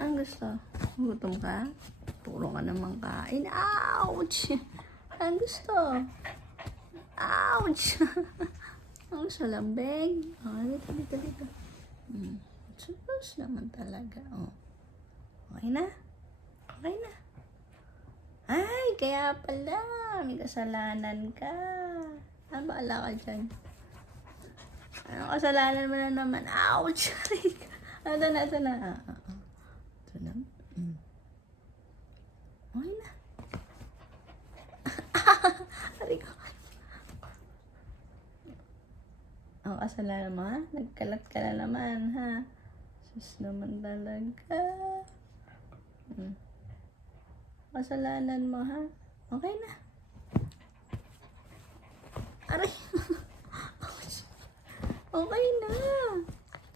Ang gusto? Gutom ka? Puro ka naman kain. Ouch! Ang gusto? Ouch! Ang gusto, lambing. Oh, dito. Sus naman talaga. Oh. Okay na? Okay na. Ay, kaya pala. May kasalanan ka. Baala ka dyan. Anong kasalanan mo na naman? Ouch! Ito na. Ito na. Okay na. Aray ko. Ang kasalanan mo, ha? Nagkalat ka na naman, ha? Sus naman talaga. Kasalanan mo, ha? Okay na. Aray. Okay na.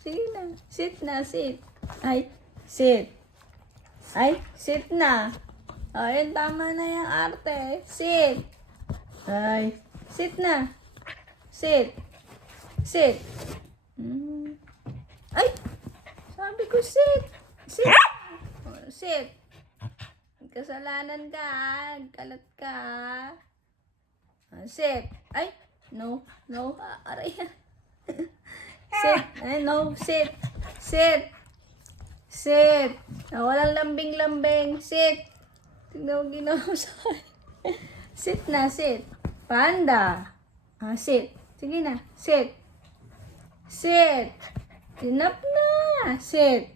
Sige na. Sit na, sit. Ay, sit. Ay, sit na. Ayun, tama na yung arte. Sit. Ay, sit na. Sit. Sit. Ay, sabi ko sit. Sit. Sit. Kasalanan ka, kalat ka. Sit. Ay, no. Aray. Sit. Ay, no, sit. Sit. Walang lambing-lambing. Sit. Tignan mo ginawa sa akin. Sit na, sit. Panda. Sit. Sige na, sit. Enough na. Sit.